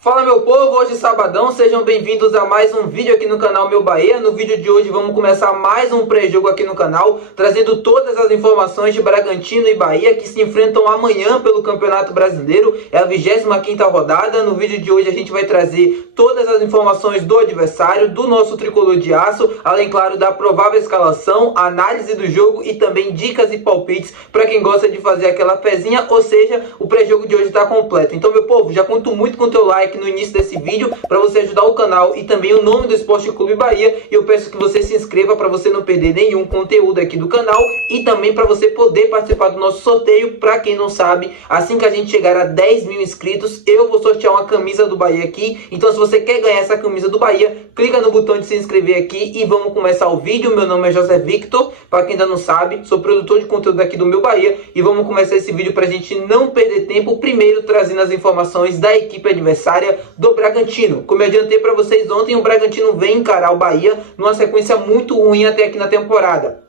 Fala meu povo, hoje é sabadão, sejam bem-vindos a mais um vídeo aqui no canal Meu Bahia. No vídeo de hoje vamos começar mais um pré-jogo aqui no canal, trazendo todas as informações de Bragantino e Bahia que se enfrentam amanhã pelo Campeonato Brasileiro. É a 25ª rodada. No vídeo de hoje a gente vai trazer todas as informações do adversário, do nosso tricolor de aço, além, claro, da provável escalação, análise do jogo e também dicas e palpites para quem gosta de fazer aquela pezinha, ou seja, o pré-jogo de hoje está completo. Então, meu povo, já conto muito com o teu like no início desse vídeo para você ajudar o canal e também o nome do Esporte Clube Bahia, e eu peço que você se inscreva para você não perder nenhum conteúdo aqui do canal e também para você poder participar do nosso sorteio. Para quem não sabe, assim que a gente chegar a 10 mil inscritos eu vou sortear uma camisa do Bahia aqui. Então, se você quer ganhar essa camisa do Bahia, clica no botão de se inscrever aqui e vamos começar o vídeo. Meu nome é José Victor, para quem ainda não sabe, sou produtor de conteúdo aqui do Meu Bahia, e vamos começar esse vídeo para a gente não perder tempo, primeiro trazendo as informações da equipe adversária do Bragantino. Como eu adiantei para vocês ontem, o Bragantino vem encarar o Bahia numa sequência muito ruim até aqui na temporada.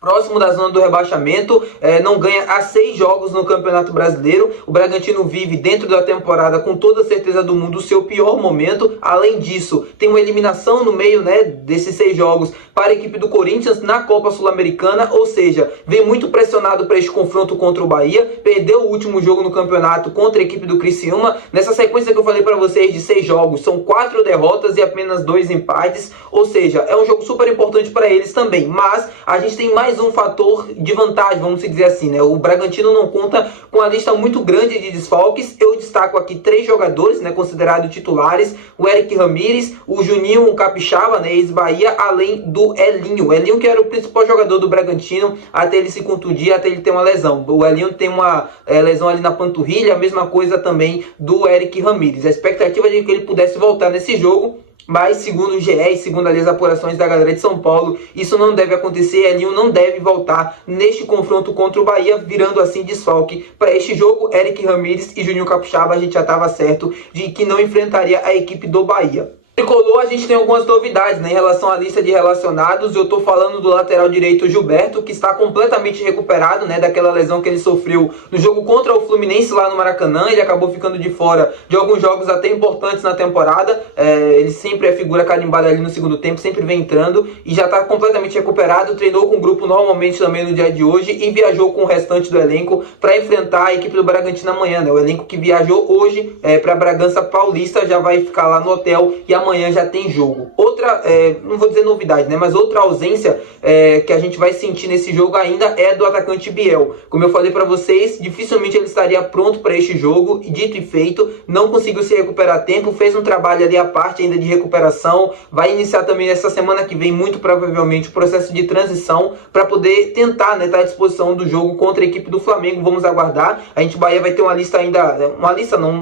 Próximo da zona do rebaixamento, não ganha há 6 jogos no Campeonato Brasileiro. O Bragantino vive dentro da temporada, com toda a certeza do mundo, o seu pior momento. Além disso, tem uma eliminação no meio, desses 6 jogos para a equipe do Corinthians na Copa Sul-Americana, ou seja, vem muito pressionado para este confronto contra o Bahia. Perdeu o último jogo no campeonato contra a equipe do Criciúma. Nessa sequência que eu falei para vocês de 6 jogos, são 4 derrotas e apenas 2 empates, ou seja, é um jogo super importante para eles também. Mas a gente tem mais um fator de vantagem, vamos dizer assim, O Bragantino não conta com uma lista muito grande de desfalques. Eu destaco aqui 3 jogadores, considerados titulares: o Eric Ramírez, o Juninho Capixaba, ex-Bahia, além do Elinho. O Elinho, que era o principal jogador do Bragantino até ele se contundir, até ele ter uma lesão. O Elinho tem uma lesão ali na panturrilha, a mesma coisa também do Eric Ramírez. A expectativa é de que ele pudesse voltar nesse jogo, mas segundo o GE e segundo ali as apurações da galera de São Paulo, isso não deve acontecer. Elinho não deve voltar neste confronto contra o Bahia, virando assim desfalque para este jogo. Eric Ramírez e Juninho Capixaba, a gente já estava certo de que não enfrentaria a equipe do Bahia. Tricolor, a gente tem algumas novidades em relação à lista de relacionados. Eu estou falando do lateral direito Gilberto, que está completamente recuperado daquela lesão que ele sofreu no jogo contra o Fluminense lá no Maracanã. Ele acabou ficando de fora de alguns jogos até importantes na temporada. Ele sempre é figura carimbada ali no segundo tempo, sempre vem entrando e já está completamente recuperado. Treinou com o grupo normalmente também no dia de hoje e viajou com o restante do elenco para enfrentar a equipe do Bragantino amanhã. O elenco que viajou hoje para Bragança Paulista já vai ficar lá no hotel e amanhã já tem jogo. Outra, não vou dizer novidade, mas outra ausência que a gente vai sentir nesse jogo ainda é do atacante Biel. Como eu falei para vocês, dificilmente ele estaria pronto para este jogo, e dito e feito, não conseguiu se recuperar a tempo, fez um trabalho ali à parte ainda de recuperação, vai iniciar também essa semana que vem, muito provavelmente, o processo de transição para poder tentar estar à disposição do jogo contra a equipe do Flamengo. Vamos aguardar. A gente, Bahia, vai ter uma lista ainda,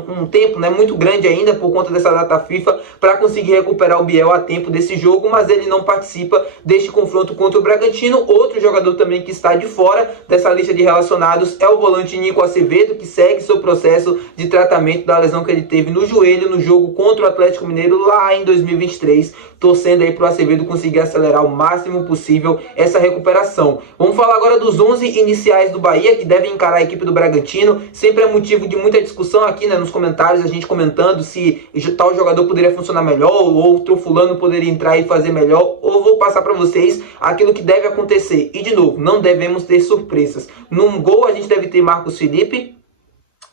um tempo muito grande ainda por conta dessa data FIFA para conseguir recuperar o Biel a tempo desse jogo, mas ele não participa deste confronto contra o Bragantino. Outro jogador também que está de fora dessa lista de relacionados é o volante Nico Acevedo, que segue seu processo de tratamento da lesão que ele teve no joelho no jogo contra o Atlético Mineiro lá em 2023, torcendo aí para o Acevedo conseguir acelerar o máximo possível essa recuperação. Vamos falar agora dos 11 iniciais do Bahia que devem encarar a equipe do Bragantino. Sempre é motivo de muita discussão aqui nos comentários, a gente comentando se tal jogador poderia funcionar melhor, ou outro fulano poderia entrar e fazer melhor. Ou vou passar para vocês aquilo que deve acontecer. E de novo, não devemos ter surpresas. Num gol a gente deve ter Marcos Felipe,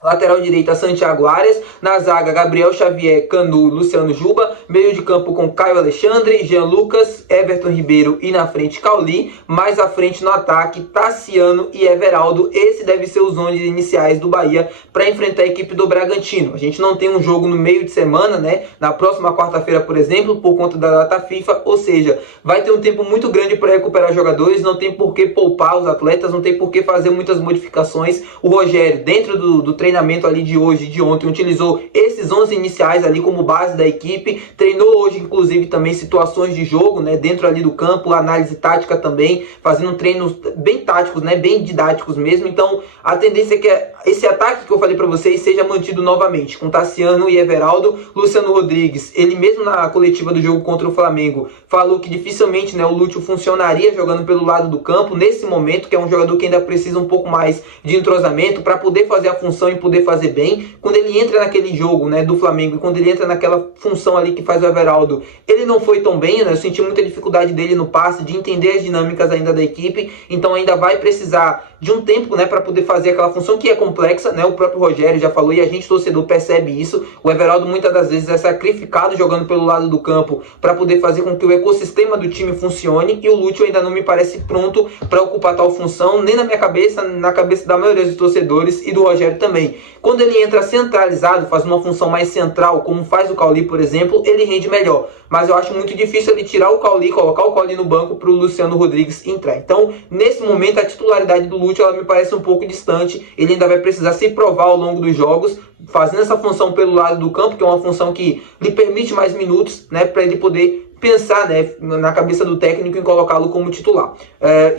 lateral direita Santiago Arias, na zaga Gabriel Xavier, Canu, Luciano Juba, meio de campo com Caio Alexandre, Jean Lucas, Everton Ribeiro e na frente Cauli, mais à frente no ataque Tassiano e Everaldo. Esse deve ser os 11 iniciais do Bahia para enfrentar a equipe do Bragantino. A gente não tem um jogo no meio de semana, na próxima quarta-feira, por exemplo, por conta da data FIFA, ou seja, vai ter um tempo muito grande para recuperar jogadores, não tem por que poupar os atletas, não tem por que fazer muitas modificações. O Rogério, dentro do treinamento ali de hoje, de ontem, utilizou esses 11 iniciais ali como base da equipe. Treinou hoje, inclusive, também situações de jogo, dentro ali do campo, análise tática também, fazendo treinos bem táticos, bem didáticos mesmo. Então, a tendência é que esse ataque que eu falei para vocês seja mantido novamente, com Tassiano e Everaldo. Luciano Rodrigues, ele mesmo na coletiva do jogo contra o Flamengo, falou que dificilmente o Lúcio funcionaria jogando pelo lado do campo, nesse momento, que é um jogador que ainda precisa um pouco mais de entrosamento para poder fazer a função poder fazer bem. Quando ele entra naquele jogo, né, do Flamengo, e quando ele entra naquela função ali que faz o Everaldo, ele não foi tão bem, né? Eu senti muita dificuldade dele no passe, de entender as dinâmicas ainda da equipe, então ainda vai precisar de um tempo, né, para poder fazer aquela função que é complexa, né? O próprio Rogério já falou e a gente torcedor percebe isso. O Everaldo muitas das vezes é sacrificado jogando pelo lado do campo para poder fazer com que o ecossistema do time funcione, e o Lúcio ainda não me parece pronto para ocupar tal função, nem na minha cabeça, na cabeça da maioria dos torcedores e do Rogério também. Quando ele entra centralizado, faz uma função mais central, como faz o Cauli, por exemplo, ele rende melhor. Mas eu acho muito difícil ele tirar o Cauli, colocar o Cauli no banco para o Luciano Rodrigues entrar. Então, nesse momento, a titularidade do Lúcio ela me parece um pouco distante. Ele ainda vai precisar se provar ao longo dos jogos, fazendo essa função pelo lado do campo, que é uma função que lhe permite mais minutos, né, para ele poder pensar, né, na cabeça do técnico em colocá-lo como titular.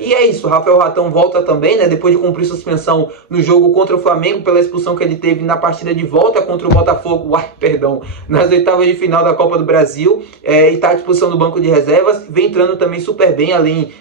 E é isso, Rafael Ratão volta também, né, depois de cumprir suspensão no jogo contra o Flamengo pela expulsão que ele teve na partida de volta contra o Botafogo, nas oitavas de final da Copa do Brasil, e está à disposição do banco de reservas, vem entrando também super bem, além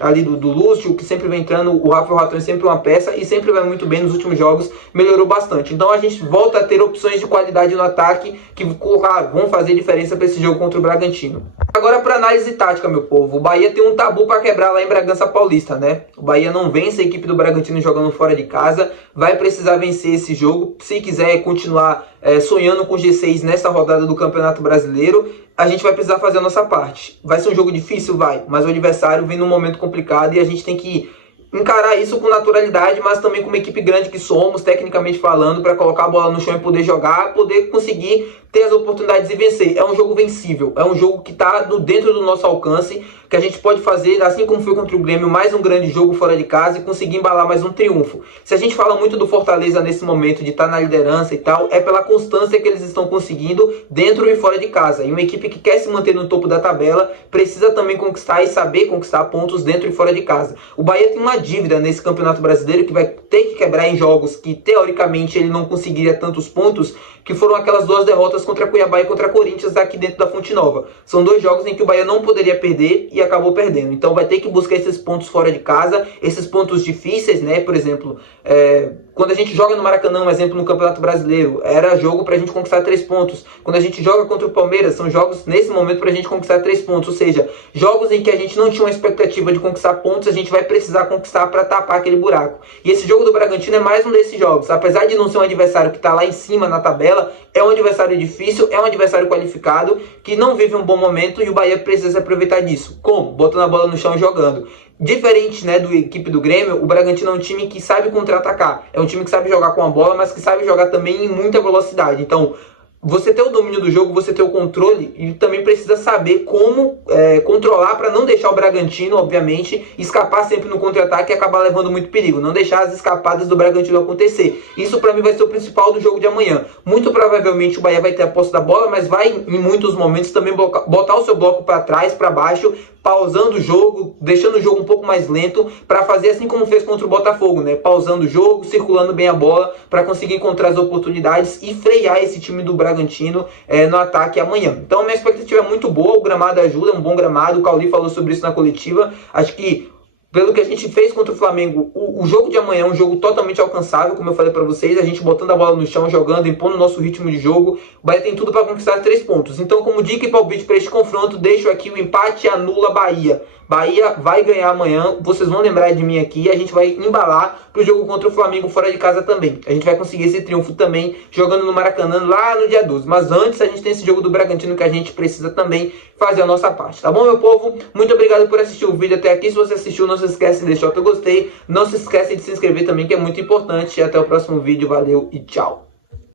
ali do Lúcio, que sempre vem entrando, o Rafael Ratão é sempre uma peça e sempre vai muito bem nos últimos jogos, melhorou bastante. Então a gente volta a ter opções de qualidade no ataque que, claro, vão fazer diferença para esse jogo contra o Bragantino. Agora para análise tática, meu povo. O Bahia tem um tabu para quebrar lá em Bragança Paulista, né? O Bahia não vence a equipe do Bragantino jogando fora de casa. Vai precisar vencer esse jogo se quiser continuar sonhando com G6 nessa rodada do Campeonato Brasileiro. A gente vai precisar fazer a nossa parte. Vai ser um jogo difícil? Vai. Mas o adversário vem num momento complicado e a gente tem que encarar isso com naturalidade, mas também com uma equipe grande que somos, tecnicamente falando, para colocar a bola no chão e poder jogar, poder conseguir ter as oportunidades e vencer. É um jogo vencível, é um jogo que está dentro do nosso alcance, que a gente pode fazer, assim como foi contra o Grêmio, mais um grande jogo fora de casa e conseguir embalar mais um triunfo. Se a gente fala muito do Fortaleza nesse momento de estar na liderança e tal, é pela constância que eles estão conseguindo dentro e fora de casa. E uma equipe que quer se manter no topo da tabela precisa também conquistar e saber conquistar pontos dentro e fora de casa. O Bahia tem uma dívida nesse Campeonato Brasileiro que vai ter que quebrar em jogos que teoricamente ele não conseguiria tantos pontos, que foram aquelas duas derrotas contra Cuiabá e contra Corinthians aqui dentro da Fonte Nova. São dois jogos em que o Bahia não poderia perder e acabou perdendo. Então vai ter que buscar esses pontos fora de casa, esses pontos difíceis, né? Por exemplo, quando a gente joga no Maracanã, um exemplo no Campeonato Brasileiro, era jogo pra gente conquistar 3 pontos. Quando a gente joga contra o Palmeiras, são jogos nesse momento pra gente conquistar 3 pontos. Ou seja, jogos em que a gente não tinha uma expectativa de conquistar pontos, a gente vai precisar conquistar para tapar aquele buraco. E esse jogo do Bragantino é mais um desses jogos. Apesar de não ser um adversário que tá lá em cima na tabela, é um adversário difícil, é um adversário qualificado, que não vive um bom momento e o Bahia precisa se aproveitar disso. Como? Botando a bola no chão e jogando. Diferente, né, do equipe do Grêmio, o Bragantino é um time que sabe contra-atacar. É um time que sabe jogar com a bola, mas que sabe jogar também em muita velocidade. Então, você ter o domínio do jogo, você ter o controle, e também precisa saber como controlar para não deixar o Bragantino, obviamente, escapar sempre no contra-ataque e acabar levando muito perigo. Não deixar as escapadas do Bragantino acontecer. Isso para mim vai ser o principal do jogo de amanhã. Muito provavelmente o Bahia vai ter a posse da bola, mas vai em muitos momentos também botar o seu bloco para trás, para baixo, pausando o jogo, deixando o jogo um pouco mais lento, para fazer assim como fez contra o Botafogo, né? Pausando o jogo, circulando bem a bola, para conseguir encontrar as oportunidades e frear esse time do Bragantino no ataque amanhã. Então minha expectativa é muito boa, o gramado ajuda, é um bom gramado, o Cauli falou sobre isso na coletiva. Acho que pelo que a gente fez contra o Flamengo, o jogo de amanhã é um jogo totalmente alcançável, como eu falei para vocês, a gente botando a bola no chão, jogando, impondo o nosso ritmo de jogo. O Bahia tem tudo para conquistar 3 pontos. Então, como dica e palpite para este confronto, deixo aqui o empate e anula Bahia. Bahia vai ganhar amanhã, vocês vão lembrar de mim aqui, a gente vai embalar pro jogo contra o Flamengo fora de casa também. A gente vai conseguir esse triunfo também, jogando no Maracanã lá no dia 12. Mas antes a gente tem esse jogo do Bragantino que a gente precisa também fazer a nossa parte, tá bom, meu povo? Muito obrigado por assistir o vídeo até aqui. Se você assistiu, não se esquece de deixar o teu gostei, não se esquece de se inscrever também, que é muito importante. E até o próximo vídeo, valeu e tchau!